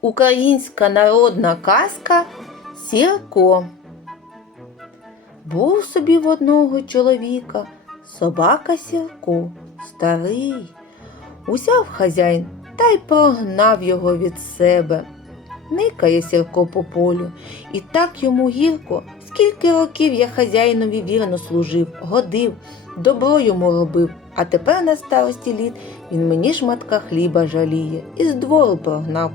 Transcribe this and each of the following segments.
Українська народна казка Сірко. Був собі в одного чоловіка собака Сірко, старий. Узяв хазяїн та й прогнав його від себе. Никає Сірко по полю, і так йому гірко, скільки років я хазяїнові вірно служив, годив, добро йому робив, а тепер на старості літ він мені шматка хліба жаліє і з двору прогнав.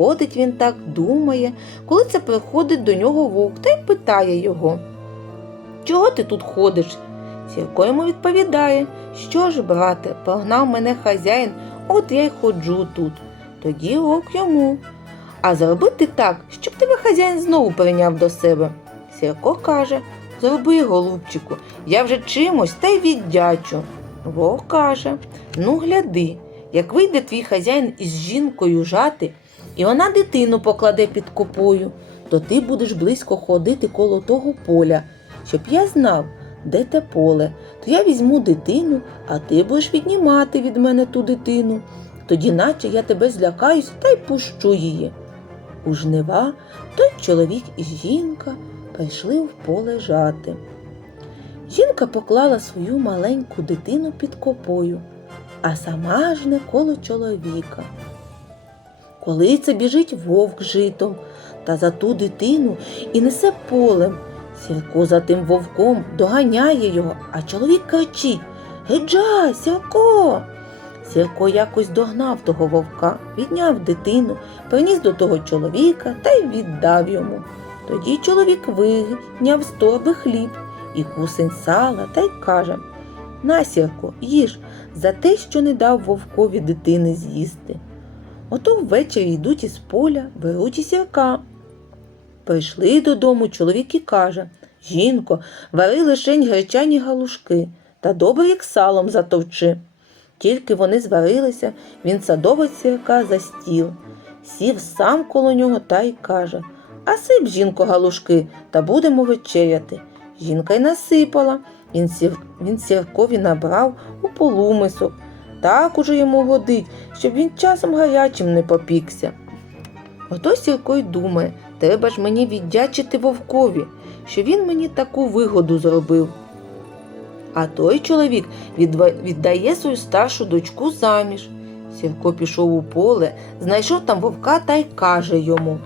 Ходить він так, думає, коли це приходить до нього вовк та й питає його. Чого ти тут ходиш? Сірко йому відповідає, що ж, брате, прогнав мене хазяїн, от я й ходжу тут. Тоді вовк йому. А зробити так, щоб тебе хазяїн знову прийняв до себе. Сірко каже, зроби, голубчику, я вже чимось та й віддячу. Вовк каже, ну гляди, як вийде твій хазяїн із жінкою жати, і вона дитину покладе під копою, то ти будеш близько ходити коло того поля, щоб я знав, де те поле, то я візьму дитину, а ти будеш віднімати від мене ту дитину. Тоді, наче я тебе злякаюсь та й пущу її. У жнива той чоловік і жінка прийшли в поле жати. Жінка поклала свою маленьку дитину під копою, а сама жне коло чоловіка. Коли це біжить вовк житом та за ту дитину і несе полем. Сірко за тим вовком доганяє його, а чоловік кричить Геджа, Сірко. Сірко якось догнав того вовка, відняв дитину, приніс до того чоловіка та й віддав йому. Тоді чоловік вийняв з торби хліб і кусень сала та й каже На, Сірко, їж за те, що не дав вовкові дитини з'їсти. Ото ввечері йдуть із поля, беруть і сірка. Прийшли додому чоловік і каже Жінко, вари лишень гречані галушки та добре як салом затовчи. Тільки вони зварилися, він садовить сірка за стіл, сів сам коло нього та й каже А сип, жінко, галушки, та будемо вечеряти. Жінка й насипала, він, сіркові набрав у полумисок. Так уже йому годить, щоб він часом гарячим не попікся. Ото Сірко й думає, треба ж мені віддячити вовкові, що він мені таку вигоду зробив. А той чоловік віддає свою старшу дочку заміж. Сірко пішов у поле, знайшов там вовка та й каже йому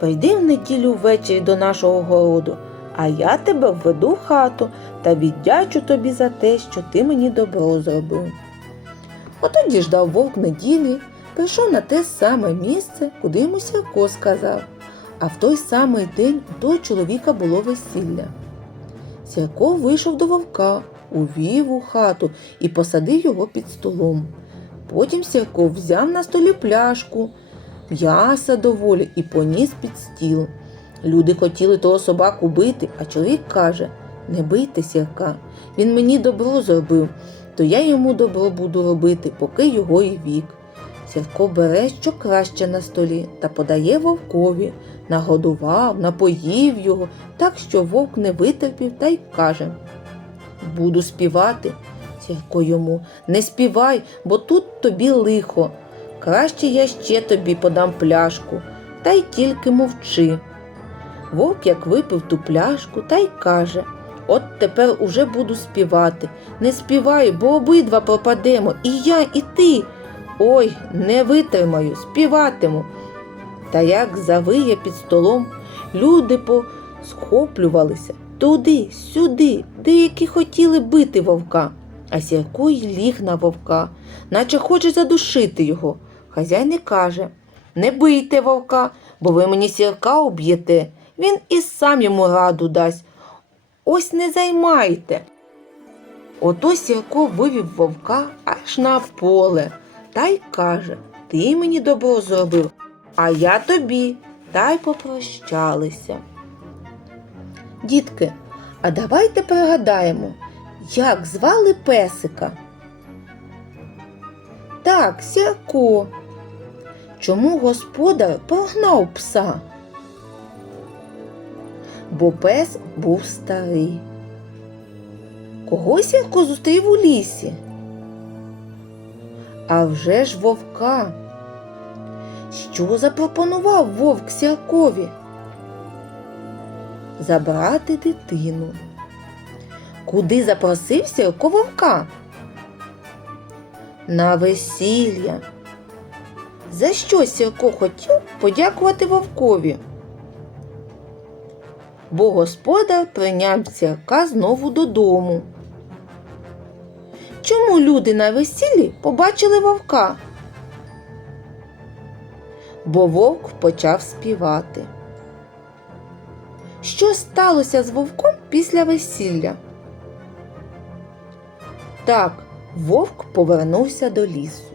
Прийди в неділю ввечері до нашого городу, а я тебе введу в хату та віддячу тобі за те, що ти мені добро зробив. Ото діждав вовк неділі, прийшов на те саме місце, куди йому Сірко сказав, а в той самий день у того чоловіка було весілля. Сірко вийшов до вовка, увів у хату і посадив його під столом. Потім Сірко взяв на столі пляшку, м'яса доволі і поніс під стіл. Люди хотіли того собаку бити, а чоловік каже: Не бийте сірка, він мені добро зробив, то я йому добро буду робити, поки його і вік. Сірко бере, що краще на столі, та подає вовкові, нагодував, напоїв його, так що вовк не витерпів та й каже Буду співати. Сірко йому не співай, бо тут тобі лихо. Краще я ще тобі подам пляшку, та й тільки мовчи. Вовк як випив ту пляшку та й каже От тепер уже буду співати. Не співай, бо обидва пропадемо, і я, і ти. Ой, не витримаю, співатиму. Та як завиє під столом, люди посхоплювалися туди, сюди, деякі хотіли бити вовка, а Сірко й ліг на вовка, наче хоче задушити його. Хазяїн каже Не бийте вовка, бо ви мені сірка уб'єте. Він і сам йому раду дасть. Ось не займайте. Ото Сірко вивів вовка аж на поле та й каже Ти мені добро зробив, а я тобі. Та й попрощалися. Дітки, а давайте пригадаємо, як звали песика. Так, Сірко. Чому господар прогнав пса? Бо пес був старий. Кого Сірко зустрів у лісі? А вже ж вовка. Що запропонував вовк сіркові? Забрати дитину. Куди запросив сірко вовка? На весілля. За що Сірко хотів подякувати вовкові? Бо господар прийняв сірка знову додому. Чому люди на весіллі побачили вовка? Бо вовк почав співати. Що сталося з вовком після весілля? Так, вовк повернувся до лісу.